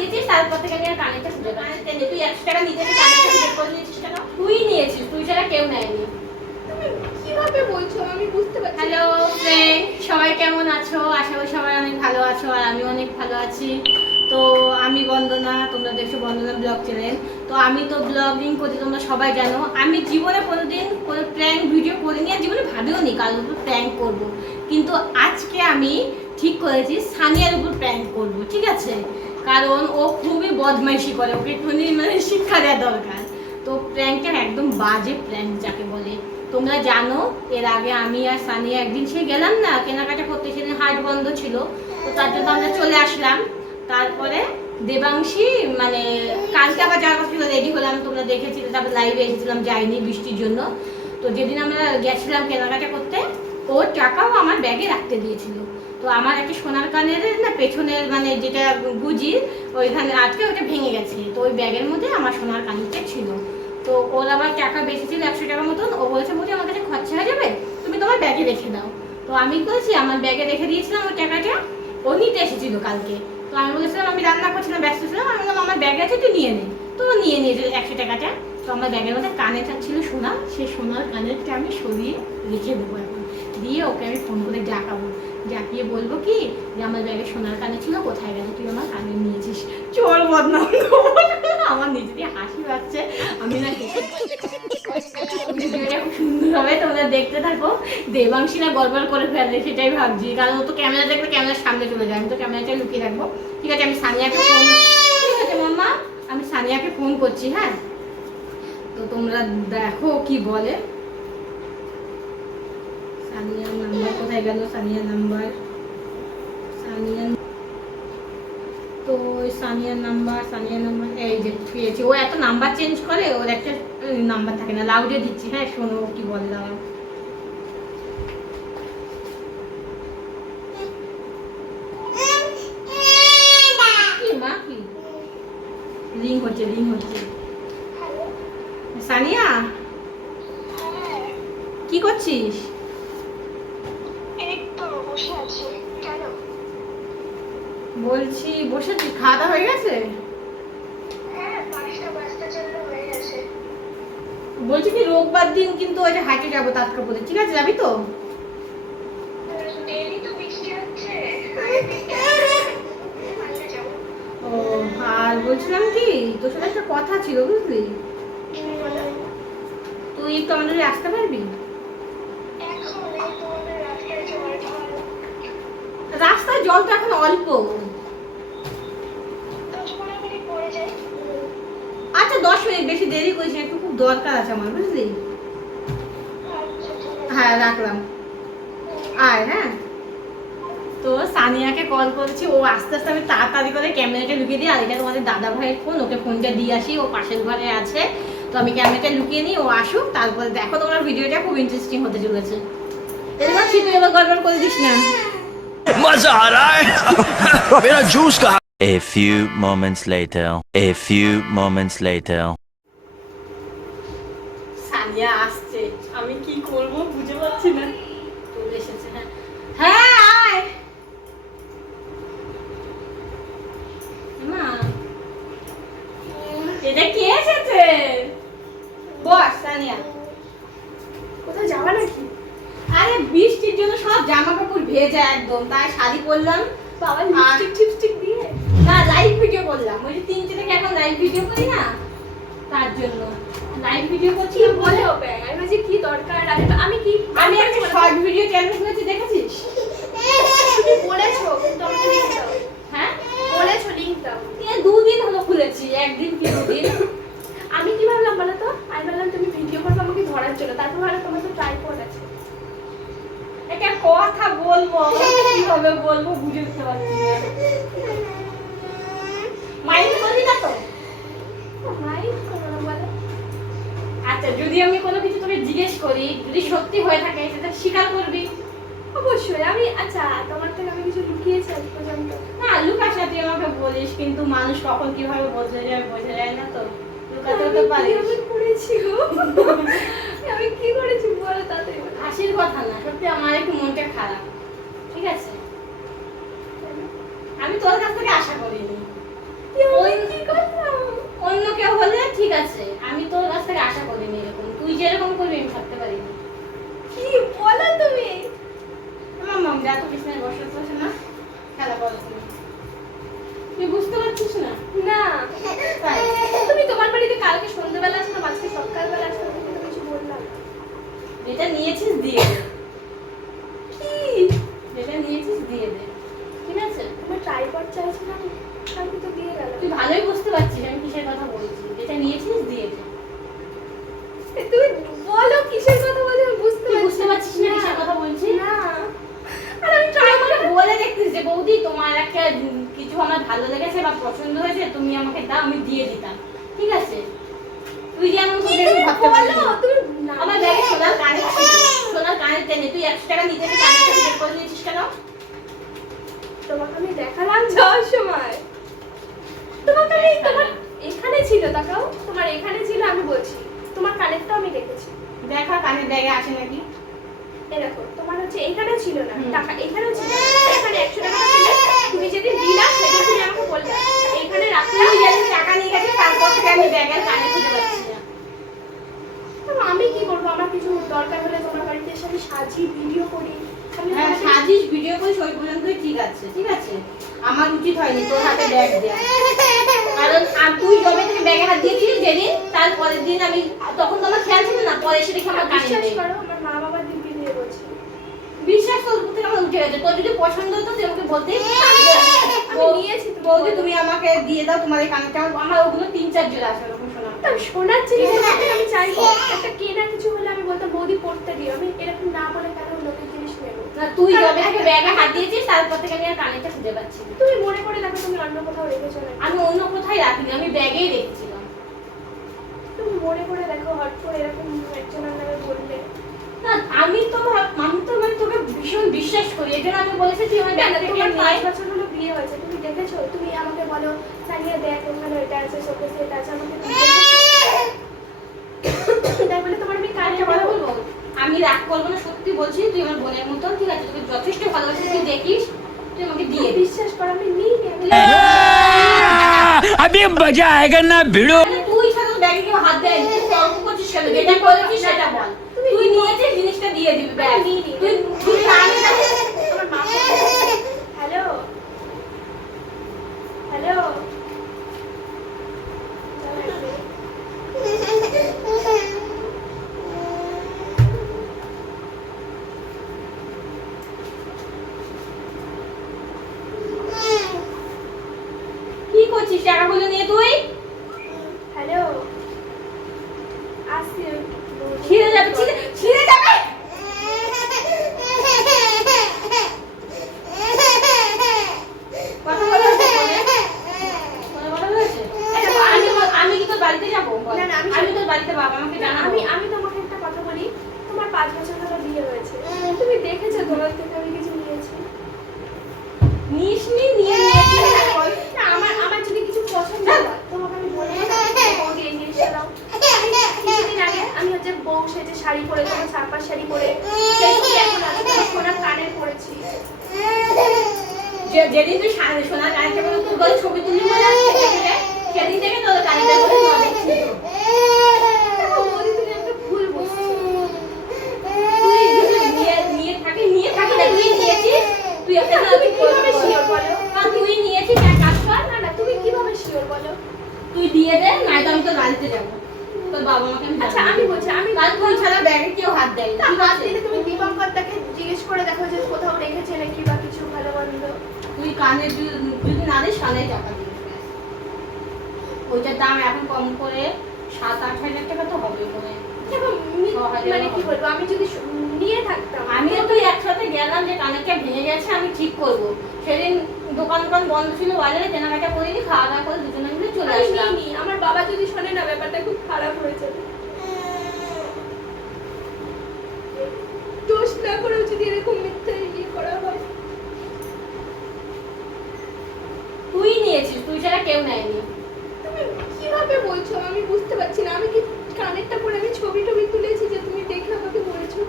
দিয়েছিস তারপর থেকে আমি আর কানেরটা খুঁজে পাচ্ছি না। তুই 100 টাকা নিতে কানেরটা বের করে নিয়েছিস কেন? তুই নিয়েছিস, তুই ছাড়া কেউ নেয়নি। কিভাবে বলছো আমি বুঝতে পারছি। হ্যালো ফ্রেন্ড, সবাই কেমন আছো? আশা করি সবাই অনেক ভালো আছো আর আমি অনেক ভালো আছি। তো আমি বন্দনা, তোমরা দেখছো বন্দনা ব্লগ চ্যানেল। তো আমি তো ব্লগিং করি, তোমরা সবাই জানো। আমি জীবনে কোনোদিন কোনো প্র্যাঙ্ক ভিডিও করিনি আর জীবনে ভাবেও নি কারোর উপর প্র্যাঙ্ক করবো। কিন্তু আজকে আমি ঠিক করেছি সানিয়ার উপর প্র্যাঙ্ক করবো, ঠিক আছে? কারণ ও খুবই বদমাইশি করে, ওকে একটুখানি মানে শিক্ষা দেওয়া দরকার। তো প্র্যাঙ্কটা একদম বাজে প্র্যাঙ্ক যাকে বলে। তোমরা জানো এর আগে আমি আর সানিয়া একদিন সে গেলাম না কেনাকাটা করতে, সেদিন হাট বন্ধ ছিল, তো তার জন্য আমরা চলে আসলাম। তারপরে দেবাংশী মানে কালকে আবার যাওয়ার কথা ছিল, রেডি হলাম, তোমরা দেখেছিলে, তারপর লাইভে এসেছিলাম, যাইনি বৃষ্টির জন্য। তো যেদিন আমরা গেছিলাম কেনাকাটা করতে, ওর টাকাও আমার ব্যাগে রাখতে দিয়েছিল। তো আমার একটা সোনার কানের না পেছনের মানে যেটা গুজি ওইখানে আজকে ওটা ভেঙে গেছে, তো ওই ব্যাগের মধ্যে আমার সোনার কানেরটা ছিল। তো ওর আবার টাকা বেশি ছিল 100 টাকার মতন, ও বলেছে বুঝি আমার কাছে খরচা হয়ে যাবে, তুমি তোমার ব্যাগে রেখে দাও। তো আমি বলছি আমার ব্যাগে রেখে দিয়েছিলাম ওই টাকাটা, ও নিতে এসেছিল কালকে। তো আমি বলেছিলাম আমি রান্না করছিলাম, ব্যস্ত ছিলাম, আমি বললাম আমার ব্যাগে আছে তুই নিয়ে নে। তো ও নিয়ে নিয়েছে 100 টাকাটা। তো আমার ব্যাগের মধ্যে কানেরটা ছিল সোনা, সেই সোনার কানেরটা আমি সরিয়ে রেখে দেবো এখন, দিয়ে ওকে আমি ফোন করে ডাকাবো, ডাকিয়ে বলবো কি যে আমার ব্যাগে সোনার কানে ছিল, কোথায় গেছে তুই আমার কানে নিয়েছিস, চোর বদনাম। আমার নিজেরই হাসি পাচ্ছে, আমি না ভিডিওটা খুব সুন্দর হবে, তোমরা দেখতে থাকো। দেবাংশী না গড়বড় করে ফেলে সেটাই ভাবছি, কারণ ও তো ক্যামেরা দেখলে ক্যামেরার সামনে চলে যায়, আমি তো ক্যামেরাটা লুকিয়ে রাখবো। ঠিক আছে আমি সানিয়াকে ফোন, ঠিক আছে মাম্মা আমি সানিয়াকে ফোন করছি, হ্যাঁ? তো তোমরা দেখো কি বলে। সানিয়ার নাম্বার কোথায় গেল? সানিয়ার নাম্বার, সানিয়া, তো সানিয়ার নাম্বার এই যে পেয়েছি। ও এত নাম্বার চেঞ্জ করে, ওর একটা নাম্বার থাকে না। লাউডে দিচ্ছি, হ্যাঁ শোনো কি বলে দাও। কি মা কি রিং হচ্ছে সানিয়া কি করছিস? বলছি বসে আছিস, খাওয়া দাওয়া হয়ে গেছে? বলছি কি রোববার দিন কিন্তু ওই যে হাটে যাবো তাৎকাপুরে, ঠিক আছে যাবি তো? ও আর বলছিলাম কি তোর সাথে একটা কথা ছিল বুঝলি, তুই একটু আমাদের আসতে পারবি? রাস্তায় জল তো এখন অল্প। আচ্ছা 10 মিনিট, বেশি দেরি করিস না, একটু খুব দরকার আছে আমার বুঝলি। হ্যাঁ রাখলাম, আয় হ্যাঁ। তো সানিয়াকে কল করেছি, ও আস্তে আস্তে আমি তাড়াতাড়ি করে ক্যামেরাটা লুকিয়ে দিই। আর এটা তোমাদের দাদা ভাইয়ের ফোন, ওকে ফোনটা দিয়ে আসি, ও পাশের ঘরে আছে। তো আমি ক্যামেরাটা লুকিয়ে নিই, ও আসুক, তারপরে দেখো তোমার ভিডিওটা খুব ইন্টারেস্টিং হতে চলেছে। এবার তুই এবার গড়বড় করে দিস না। मजा आ रहा है मेरा जूस कहाँ? A few moments later. Sania আসছে, আমি কি করব বুঝে পাচ্ছি না। চলে এসেছে, হ্যাঁ হ্যাঁ আয় মা। এটা কে এসেছে? বস সানিয়া। কোথায় যাওয়া নাকি? আরে বৃষ্টির জন্য সব জামা কাপড় ভেজা একদম, তাই শাড়ি পরলাম। বাবা লিপস্টিক টিপস্টিক দিয়ে না লাইভ ভিডিও করলাম, ওই যে 3টে থেকে এখন লাইভ ভিডিও করি না, তার জন্য লাইভ ভিডিও করছি। কি বলে হবে? আমি বলছি কি দরকার, আমি কি আমি একটা শর্ট ভিডিও চ্যানেল খুলেছি, দেখেছিস? তুমি বলেছো কিন্তু আমাকে লিংক দাও। হ্যাঁ বলেছো লিংক দাও। এই 2 দিন হলো খুলেছি, একদিন কি 2 দিন। আমি কি ভাবলাম বলো তো, আমি ভাবলাম তুমি ভিডিও করবে আমাকে ধরার জন্য, তারপর ভাবলাম তোমার তো ট্রাইপড আছে। একটা কথা বলবো, কিভাবে বলবো বুঝে উঠতে পারছি না। মাইন্ড করবি না তো? মাইন্ড করো না বলো। আচ্ছা যদি আমি কোনো কিছু তোকে জিজ্ঞেস করি, যদি সত্যি হয়ে থাকে সেটা স্বীকার করবি? অবশ্যই। আমি আচ্ছা তোমার থেকে আমি কিছু লুকিয়েছি আজ পর্যন্ত? না লুকাস না, তুই আমাকে বলিস, কিন্তু মানুষ কখন কিভাবে বদলে যায় বোঝা যায় না, তো লুকাতে তো পারিস। আমি করেছি গো। আমি কি করেছি বলো তাতে? হাসির কথা না, সত্যি আমার একটু মনটা খারাপ, ঠিক আছে? আমি তোর কাছ থেকে আশা করিনি। কি বলে ঠিক আছে, আমি তোর কাছ থেকে আশা করিনি এরকম, তুই যেরকম করবি আমি ভাবতে পারিনি। কি বলো তুমি? আমার মম যা তো বিছানায় বসে না, খেলা করো তুমি। তুই বুঝতে পারছিস না? না তাই তুমি তোমার বাড়িতে কালকে সন্ধ্যাবেলা আসলাম, আজকে সকালবেলা আসলাম, তুমি তো কিছু বললাম না। যেটা নিয়েছিস দিয়ে দে, কি? যেটা নিয়েছিস দিয়ে দে, ঠিক আছে? তোমার ট্রাইপড চাইছিলাম, আমি তো দিয়ে গেলাম। তুই ভালোই বুঝতে পারছিস আমি কিসের কথা বলছি, যেটা নিয়েছিস দিয়ে দে। তুমি বলো কিসের কথা বলছো, আমি বুঝতে তুই বুঝতে পারছিস না কিসের কথা বলছি? না। আর আমি তুই ট্রাই আমাকে বলে দেখতিস যে বৌদি তোমার একটা কিছু আমার ভালো লেগেছে বা পছন্দ হয়েছে, তুমি আমাকে দাও, আমি দিয়ে দিতাম, ঠিক আছে? তুই যেমন করবি আমি ভাবতে পারলি বলো না। তুমি না। আমার ব্যাগে সোনার কানের ছিল, সোনার কানের টেনে তুই 100 টাকা নিতে এসে কানের টাকা বের করে নিয়েছিস কেন? তোমাকে আমি দেখালাম যাওয়ার সময়, তোমাকে আমি তোমার এখানে ছিল, তাকাও তোমার এখানে ছিল, আমি বলছি তোমার কানেরটা আমি দেখেছি। দেখা কানের ব্যাগে আছে নাকি? এই দেখো তোমার হচ্ছে এখানে ছিল না হুম। টাকা, এখানেও ছিল না। এখানে 100 টাকা ছিল, তুমি যেদিন দিলা সেদিন তুমি আমাকে বললে এখানে রাখলে। তুই যেদিন টাকা নিয়ে গেছিস তারপর থেকে আমি ব্যাগের কানে খুঁজে পাচ্ছি না। আমি কি করবো, আমার কিছু দরকার হলে তোমার বাড়িতে এসে আমি সাজি ভিডিও করি, আমি হ্যাঁ তোমাকে- সাজিস ভিডিও করে ওই পর্যন্তই ঠিক আছে, ঠিক আছে? আমার উচিত হয়নি তোর হাতে ব্যাগ দেওয়া, কারণ তুই জবে থেকে ব্যাগে হাত দিয়েছিস যেদিন, তারপরের দিন আমি তখন তো আমার খেয়াল ছিল না, পরে এসে দেখি আমার কানে বিশ্বাস নেই। করো আমার মা বাবার দিব্যি দিয়ে বলছি। বিশ্বাস তোর উপর থেকে আমার উঠে গেছে, তোর যদি পছন্দ হতো তুই আমাকে বলতেই আমি নিয়েছি, তুমি বৌদি বলো। তুমি আমাকে দিয়ে দাও তোমার এই কানেরটা, আমার ওগুলো 3-4 জোড়া আছে ওরকম শোনা। তা সোনার জিনিস আমি চাইবো, একটা কেনা কিছু হলে আমি বলতাম বৌদি পড়তে দিও, আমি এরকম না বলে কেন লোকের জিনিস নেবো। না তুই জবে থেকে ব্যাগে হাত দিয়েছিস তারপর থেকে আমি আর কানেরটা খুঁজে পাচ্ছি না। তুমি মনে করে দেখো তুমি অন্য কোথাও রেখেছো না, আমি অন্য কোথায় রাখিনি, আমি ব্যাগেই রেখেছিলাম। তুমি মনে করে দেখো হট করে এরকম একজনের নামে বললে। না আমি তো মানে তোকে ভীষণ বিশ্বাস করি, এই জন্য আমি বলেছি তুই আমার ব্যাগ থেকে তোমার 5 নিয়ে। বছর হলো বিয়ে হয়েছে, তুমি দেখেছো? তুমি আমাকে বলো সানিয়া দেখ ওখানে এটা আছে শোকেসে এটা আছে, আমাকে তুমি দেখেছো? তাই বলে তোমার আমি কাজে একটা কথা বলবো, আমি রাগ করবো না, সত্যি বলছি তুই আমার বোনের মতন, ঠিক আছে? তোকে যথেষ্ট ভালোবাসি, তুই দেখিস তুই আমাকে দিয়ে দিস। বিশ্বাস করো আমি নিই আমি अभी मजा आएगा ना भिड़ो। তুই ছাড়া ব্যাগে কেউ হাত দেয়, তুই তর্ক করছিস কেন? যেটা করেছিস সেটা বল। তুই নিয়েছিস জিনিসটা দিয়ে দিবি ব্যাস। আমি নিইনি। তুই কানে আমার মা হ্যালো হ্যালো কি করছিস টাকাগুলো নিয়ে তুই? হ্যালো আসছি ছিঁড়ে যাবে, ছিঁড়ে যাবে। কথা বলা হয়েছে ফোনে? ফোনে কথা বলেছে? আমি কি তোর বাড়িতে যাবো? বল। না, না, আমি তোর বাড়িতে বাবা আমাকে জানাবো। আমি তোমাকে একটা কথা বলি, তোমার 5 বছর হলো বিয়ে হয়েছে, তুমি দেখেছো তোমার থেকে আমি কিছু নিয়েছি? নিসনি নিয়ে নিয়েছিস বল। না, আমার যদি কিছু পছন্দ হয় তোমাকে আমি বলবো না, বৌদি এই জিনিসটা দাও। কিছুদিন আগে আমি হচ্ছে বউ সেজে শাড়ি পরে, তোমার ছাপার শাড়ি পরে সেই ছবি এখন আছে, তোমার সোনার কানের পরেছি। যেদিন তুই সোনার কানেরটা করে তোর গলায় ছবি তুলি বলে সেদিন থেকে তোর কানেরটা করে নজর ছিল। দেখো বৌদি তুমি একটা ভুল বলছো। তুই যদি নিয়ে থাকি না, তুই নিয়েছিস, তুই একটা না, তুমি কিভাবে শিওর বলো? তুই নিয়েছিস এক কাজ কর, না না তুমি কিভাবে শিওর বলো? তুই দিয়ে দে, নয়তো আমি তোর বাড়িতে যাবো, তোর বাবা আমাকে আচ্ছা আমি বলছি আমি কাল তুই ছাড়া ব্যাগে কেউ হাত দেয় না, ঠিক হাত আছে? দিলে তুমি দীপঙ্করটাকে জিজ্ঞেস করে দেখো যে কোথাও রেখেছে নাকি বা কিছু ভালো মন্দ। তুই কানে যদি না দিস কানে টাকা দিবি ব্যাস। ওইটার দাম এখন কম করে 7-8 হাজার টাকা তো হবে মনে হয়। দেখো মানে কি বলবো, আমি যদি নিয়ে থাকতাম আমিও তুই একসাথে গেলাম যে কানেরটা ভেঙে গেছে আমি ঠিক করবো, সেদিন দোকান বন্ধ ছিল, বাজারে কেনাকাটা করিনি, খাওয়া দাওয়া করে দুজনে মিলে চলে আমি আসলাম। নিইনি। আমার বাবা যদি শোনে না ব্যাপারটা খুব খারাপ হয়ে যাবে। দোষ না করেও যদি এরকম মিথ্যা ইয়ে করা হয়। তুই নিয়েছিস, তুই ছাড়া কেউ নেয়নি। তুমি কিভাবে বলছো আমি বুঝতে পারছি না, আমি কি কানেরটা পরে আমি ছবি টবি তুলেছি যে তুমি দেখে আমাকে বলেছো?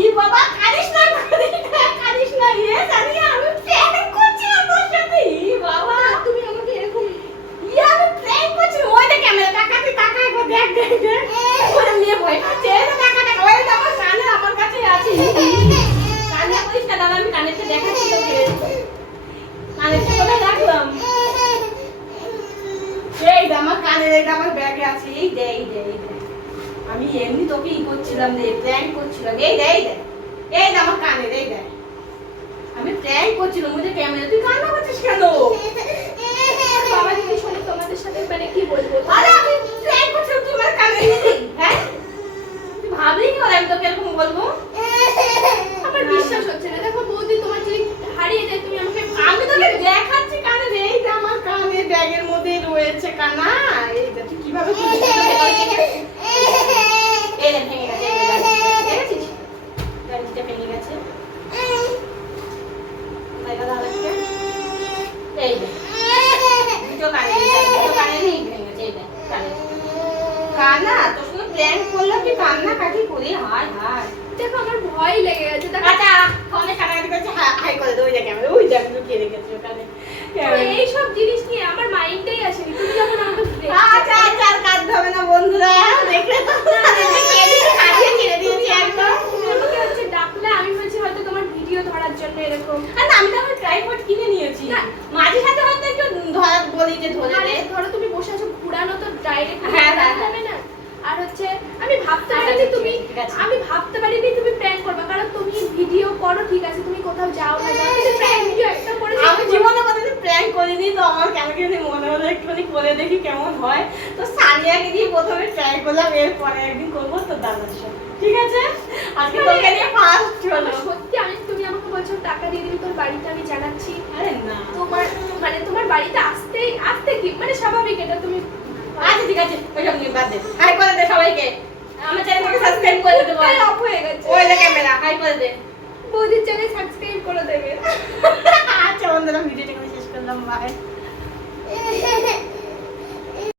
ই বাবা কারিস না ইয়ে জানি আমি প্ল্যান করছিলাম তোর সাথে। ই বাবা তুমি আমাকে এরকম এই দে এই দে এই দে আমি এমনি তোকে ই করছিলাম রে প্র্যাঙ্ক করছিলাম এই দে এই দে এই দে আমার কানে দে এই দে আমি প্র্যাঙ্ক করছিলাম মুঝে ক্যামেরা তুই কান্না করছিস কেন বাবা যদি শোনে তোমাদের সাথে মানে কি বলবো? আরে আমি প্র্যাঙ্ক করছিলাম তুই আমার কানে দিলি হ্যাঁ তুই ভাবলি কি করে আমি তোকে এরকম বলবো আমার বিশ্বাস হচ্ছে না। দেখো বৌদি, তোমার যদি হারিয়ে যায় তুমি আমাকে আমি তোকে দেখাচ্ছি কানে রে এই যে আমার কানে ব্যাগের মধ্যে রয়েছে কানা এই যে তুই কিভাবে খুঁজছিস? এই যে ভেঙে গেছে এই যে দেখেছিস গাড়িটা ভেঙে গেছে দেখা দাঁড়াচ্ছে এই যে দুটো কানে নেই ভেঙে গেছে এই যে কানে কানা তোর সঙ্গে প্ল্যান করলাম কি কান্না কাটি করি হায় হায় দেখো আমার ভয় লেগে গেছে। দেখো আচ্ছা ফোনে কাটাকাটি করছে হাই করে দে ওই দেখ ক্যামেরা ওই দেখ লুকিয়ে রেখেছি ওখানে এইসব জিনিস নিয়ে আমার মাইন্ডটাই আসেনি। তুমি যখন আমাকে আচ্ছা আচ্ছা আর কাঁদতে হবে না বন্ধুরা দেখলে তো কাটিয়ে ছেড়ে দিয়েছি একদম তুমি আমাকে হচ্ছে ডাকলে আমি বলছি হয়তো তোমার ভিডিও ধরার জন্য এরকম। আর আমি তো আমার ট্রাইপড কিনে নিয়েছি না। মাঝে সাথে হয়তো একটু ধরা বলি যে ধরে মানে দে ধরো তুমি বসে আছো, ঘুরানো তো ডাইরেক্ট হ্যাঁ, হ্যাঁ, হবে না। আর হচ্ছে আমি ভাবতে আচ্ছা, পারিনি ঠিক তুমি আছে, ঠিক আছে। আমি ভাবতে পারিনি তুমি প্র্যাঙ্ক করবে, কারণ তুমি ভিডিও করো ঠিক আছে, তুমি কোথাও যাও না যাও, কিন্তু প্র্যাঙ্ক ভিডিও একটা করে আমি জীবনে কোনোদিন প্র্যাঙ্ক করিনি তো আমার কেন কেন মনে হলো একটুখানি করে দেখি কেমন হয় তো সানিয়াকে দিয়ে প্রথমে ট্রাই করলাম এরপরে একদিন করবো তো দাদার সাথে ঠিক আছে আজকে তোকে নিয়ে ফার্স্ট হলো সত্যি আমি তুমি আমাকে বলছো টাকা দিয়ে দিবি তোর বাড়িতে আমি জানাচ্ছি। আরে না তোমার মানে তোমার বাড়িতে আসতে কি মানে স্বাভাবিক, এটা তুমি আচ্ছা ঠিক আছে ওইসব নিয়ে বাদ দে হাই করে দে সবাইকে আমার চ্যানেলটাকে সাবস্ক্রাইব করে দেবো অফ হয়ে গেছে। ওই যে ক্যামেরা হাই করে দে বৌদির চ্যানেল সাবস্ক্রাইব করে দেবে। আচ্ছা বন্ধুরা ভিডিওটা শেষ করলাম বাই